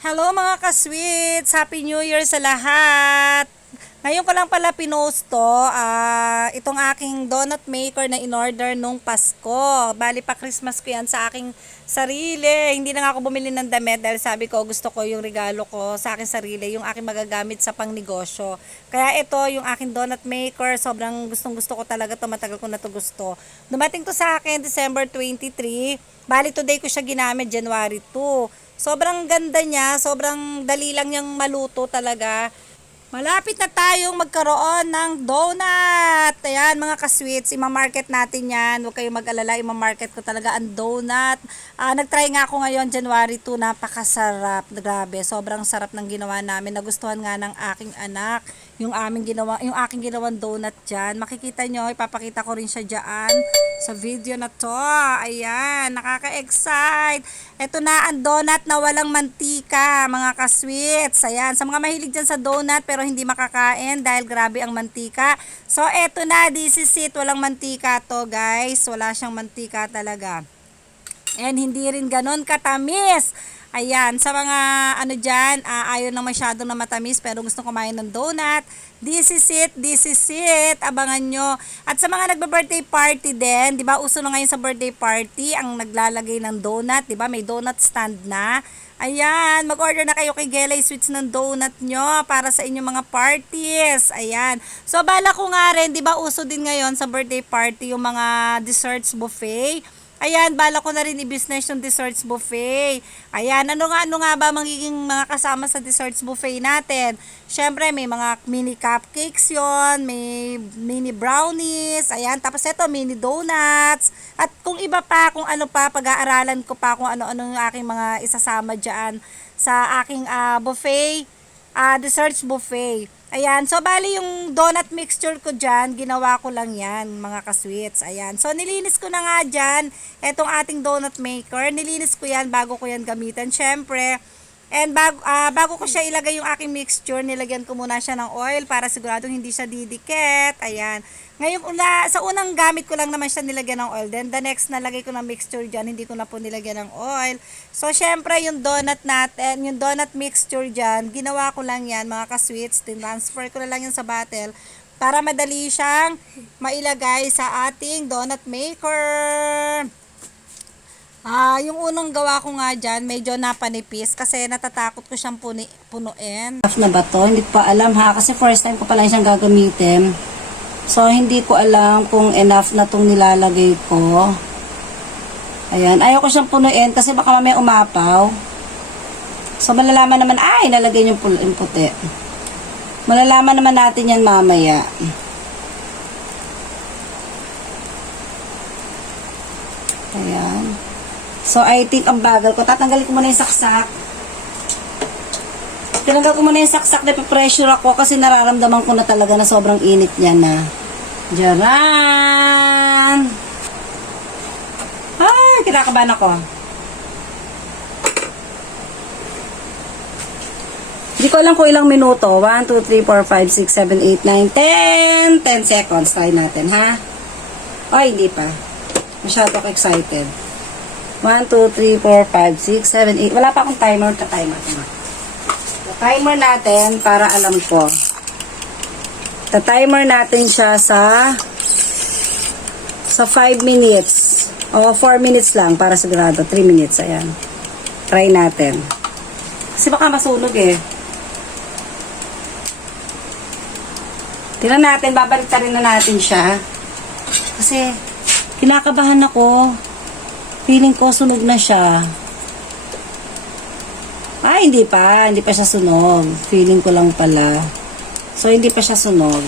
Hello mga ka-sweets! Happy New Year sa lahat! Ngayon ko lang pala pinost to, itong aking donut maker na in-order nung Pasko. Bali pa Christmas ko yan sa aking sarili. Hindi na nga ako bumili ng damit dahil sabi ko gusto ko yung regalo ko sa aking sarili, yung aking magagamit sa pangnegosyo. Kaya ito yung aking donut maker, sobrang gustong gusto ko talaga to, matagal ko na to gusto. Dumating to sa akin December 23, bali today ko siya ginamit January 2. Sobrang ganda niya, sobrang dali lang niyang maluto talaga. Malapit na tayong magkaroon ng donut. Ayan mga ka-sweets, ima-market natin yan. Huwag kayong mag-alala, ima-market ko talaga ang donut. Nag-try nga ako ngayon, January 2, napakasarap. Grabe, sobrang sarap ng ginawa namin. Nagustuhan nga ng aking anak yung aking ginawang donut dyan. Makikita nyo, ipapakita ko rin siya dyan sa video na to. Ayan, nakaka-excite. Ito na ang donut na walang mantika, mga ka-sweets. Ayan, sa mga mahilig dyan sa donut pero hindi makakain dahil grabe ang mantika. So, eto na, this is it. Walang mantika to, guys. Wala siyang mantika talaga. And hindi rin ganon katamis. Ayan, sa mga ano dyan, ayaw na masyadong na matamis pero gusto kumain ng donut. This is it, this is it. Abangan nyo. At sa mga nagba-birthday party din, di ba, uso na ngayon sa birthday party ang naglalagay ng donut, di ba, may donut stand na. Ayan, mag-order na kayo kay Gelay Sweets ng donut nyo para sa inyong mga parties. Ayan. So, bala ko nga rin, di ba, uso din ngayon sa birthday party yung mga desserts buffet. Ayan, bala ko na rin i-business yung desserts buffet. Ayan, ano nga ba magiging mga kasama sa desserts buffet natin? Siyempre, may mga mini cupcakes yon, may mini brownies, ayan, tapos ito, mini donuts. At kung iba pa, kung ano pa, pag-aaralan ko pa kung ano-ano yung aking mga isasama dyan sa aking buffet, desserts buffet. Ayan, so bali yung donut mixture ko dyan, ginawa ko lang yan, mga ka-sweets. Ayan, so nilinis ko na nga dyan, etong ating donut maker, nilinis ko yan bago ko yan gamitan, syempre. And bago ko siya ilagay yung aking mixture, nilagyan ko muna siya ng oil para siguradong hindi siya didikit. Ayan. Ngayon, sa unang gamit ko lang naman siya nilagyan ng oil. Then, the next nalagay ko ng mixture dyan, hindi ko na po nilagyan ng oil. So, syempre, yung donut natin, yung donut mixture dyan, ginawa ko lang yan, mga ka-sweets. Transfer ko na lang yun sa bottle para madali siyang mailagay sa ating donut maker. Yung unang gawa ko nga dyan, medyo napanipis kasi natatakot ko siyang punuin. Enough na ba to? Hindi ko pa alam ha, kasi first time ko pa lang siyang gagamitin. So, hindi ko alam kung enough na itong nilalagay ko. Ayan, ayaw ko siyang punuin kasi baka mamaya umapaw. So, malalaman naman, nalagay yung puti. Malalaman naman natin yan mamaya. Ayan. So, I think ang bagal ko. Tatanggalin ko muna yung saksak. Tinanggal ko muna yung saksak. Napipressure ako kasi nararamdaman ko na talaga na sobrang init niya na. Diyaran! Kinakabahan ako. Hindi ko alam kung ilang minuto. 1, 2, 3, 4, 5, 6, 7, 8, 9, 10. 10 seconds. Try natin, ha? Hindi pa. Masyado ako excited. 1, 2, 3, 4, 5, 6, 7, 8. Wala pa akong timer. Timer natin para alam ko. Timer natin siya sa 5 minutes. O 4 minutes lang para sigurado. 3 minutes. Ayan. Try natin. Kasi baka masunog eh. Tingnan natin. Babaliktarin na natin siya. Kasi kinakabahan ako. Feeling ko sunog na siya. Hindi pa. Hindi pa siya sunog. Feeling ko lang pala. So, hindi pa siya sunog.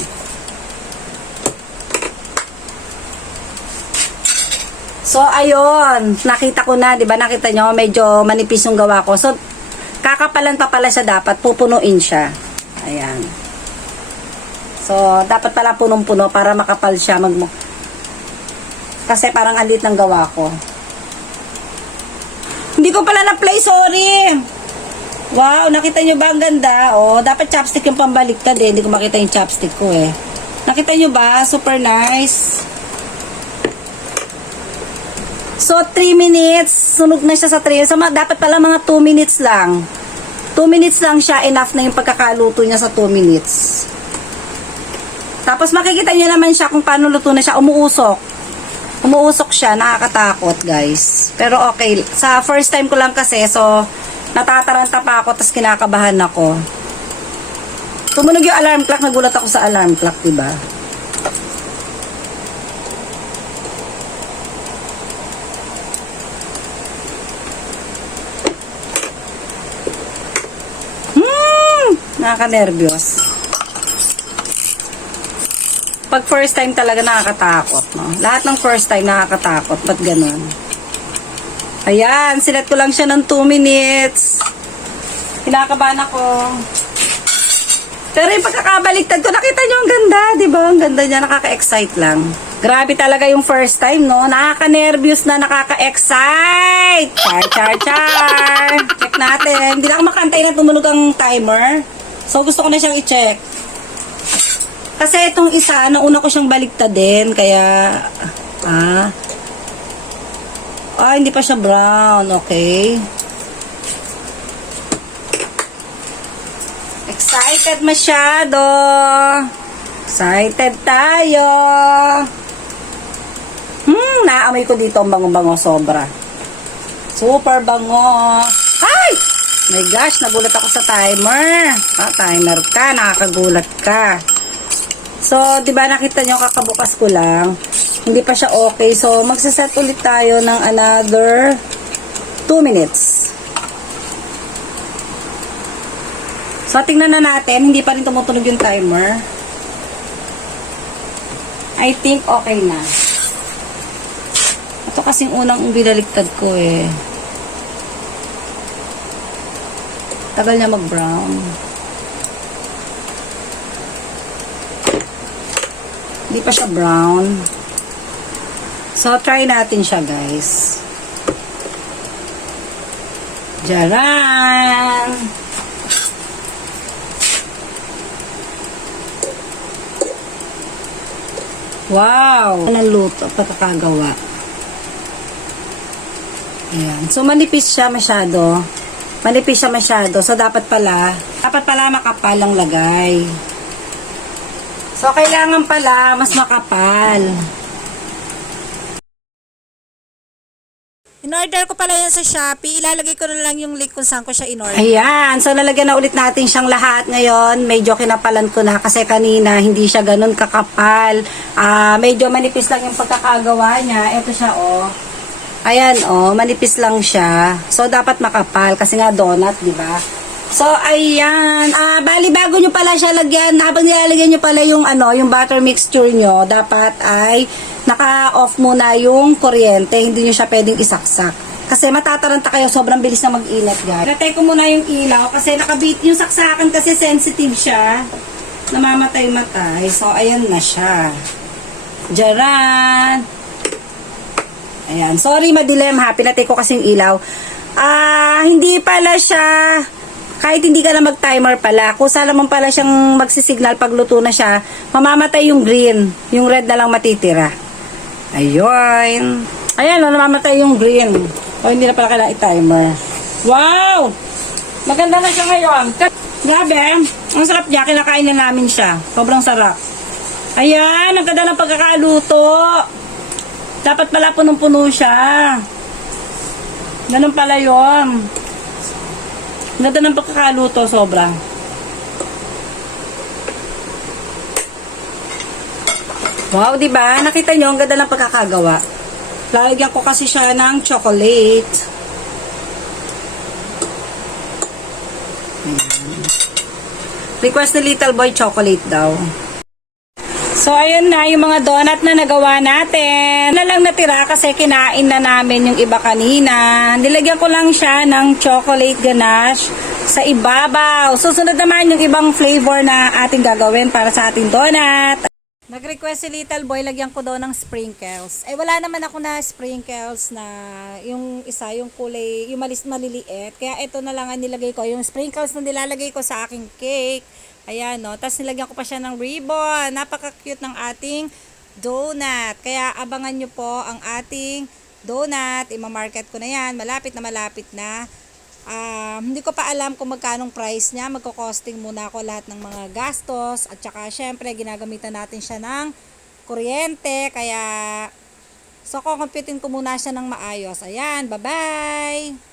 So, ayun. Nakita ko na, di ba? Nakita nyo, medyo manipis yung gawa ko. So, kakapalan pa pala siya dapat. Pupunuin siya. Ayan. So, dapat pala punong-puno para makapal siya. Kasi parang alit ng gawa ko. Hindi ko pala na-play, sorry. Wow, nakita nyo ba ang ganda? Dapat chopstick yung pambaliktad eh. Hindi ko makita yung chopstick ko eh. Nakita nyo ba? Super nice. So, 3 minutes. Sunog na siya sa 3. So, dapat pala mga 2 minutes lang. 2 minutes lang siya, enough na yung pagkakaluto niya sa 2 minutes. Tapos makikita niyo naman siya kung paano luto na siya, umuusok. Umuusok siya, nakakatakot guys. Pero okay, sa first time ko lang kasi, so natataranta pa ako, tapos kinakabahan ako. Tumunog yung alarm clock, nagulat ako sa alarm clock, diba? Nakaka-nervyos. Pag first time talaga nakakatakot, no? Lahat ng first time nakakatakot. Ba't ganun? Ayan, sinet ko lang siya ng 2 minutes. Kinakabahan ako. Pero yung pagkakabaliktad ko, nakita nyo ang ganda, di ba? Ang ganda niya, nakaka-excite lang. Grabe talaga yung first time, no? Nakaka-nervyos na, nakaka-excite! Char, char, char! Check natin. Hindi na ako makantay na tumunog ang timer. So, gusto ko na siyang i-check. Kasi itong isa, nauna ko siyang baliktadin, kaya, hindi pa siya brown, okay. Excited masyado. Excited tayo. Naamoy ko dito ang bango-bango sobra. Super bango. Ay! My gosh, nagulat ako sa timer. Timer ka, nakakagulat ka. So, di ba nakita nyo kakabukas ko lang. Hindi pa siya okay. So, magsaset ulit tayo ng another 2 minutes. So, tingnan na natin. Hindi pa rin tumutunog yung timer. I think okay na. Ito kasing unang binaliktad ko eh. Tagal niya mag-brown. Hindi pa siya brown. So, try natin siya, guys. Jaran! Wow! Anong luto, pagkakagawa. Ayan. So, manipis siya masyado. Manipis siya masyado. So, dapat pala makapal ang lagay. So, kailangan pala mas makapal. In-order ko pala yan sa Shopee. Ilalagay ko na lang yung link kung saan ko siya in-order. Ayan. So, nalagyan na ulit natin siyang lahat ngayon. Medyo kinapalan ko na kasi kanina hindi siya ganun kakapal. Medyo manipis lang yung pagkakagawa niya. Ito siya, oh. Ayan, oh. Manipis lang siya. So, dapat makapal kasi nga donut, di ba? So, ayan. Bali, bago nyo pala siya lagyan, habang nilalagyan nyo pala yung, yung butter mixture nyo, dapat ay naka-off muna yung kuryente. Hindi nyo siya pwedeng isaksak. Kasi matataranta kayo, sobrang bilis na mag-init, guys. Gatay ko muna yung ilaw kasi nakabit yung saksakan kasi sensitive siya. Namamatay-matay. So, ayan na siya. Jaran! Ayan. Sorry, madilim ha. Pinatay ko kasing ilaw. Hindi pala siya, kahit hindi ka na mag-timer pala, kusa naman pala siyang magsisignal pag luto na siya, mamamatay yung green. Yung red na lang matitira. Ayun. Ayan, namamatay yung green. O, hindi na pala kailangan i-timer. Wow! Maganda na siya ngayon. Grabe, ang sarap niya. Kinakain na namin siya. Sobrang sarap. Ayan, ang ganda ng pagkakaluto. Dapat pala punong-puno siya. Ganun pala yun. Ganda ng pagkakaluto, sobra. Wow, diba? Nakita nyo, ang ganda ng pagkakagawa. Lalagyan ko kasi siya ng chocolate. Ayan. Request ni Little Boy chocolate daw. So, ayun na, yung mga donut na nagawa natin. Na lang natira kasi kinain na namin yung iba kanina. Nilagyan ko lang siya ng chocolate ganache sa ibabaw. Susunod naman yung ibang flavor na ating gagawin para sa ating donut. Nag-request si Little Boy, lagyan ko daw ng sprinkles. Eh, wala naman ako na sprinkles na yung isa, yung kulay, yung maliliit. Kaya ito na lang ang nilagay ko. Yung sprinkles na nilalagay ko sa aking cake. Ayan, no. Tapos nilagyan ko pa siya ng ribbon. Napaka-cute ng ating donut. Kaya abangan nyo po ang ating donut. Ima-market ko na yan. Malapit na malapit na. Hindi ko pa alam kung magkanong price niya. Magko-costing muna ako lahat ng mga gastos. At saka syempre ginagamitan natin siya ng kuryente. Kaya so kukumpitin ko muna siya ng maayos. Ayan, bye-bye!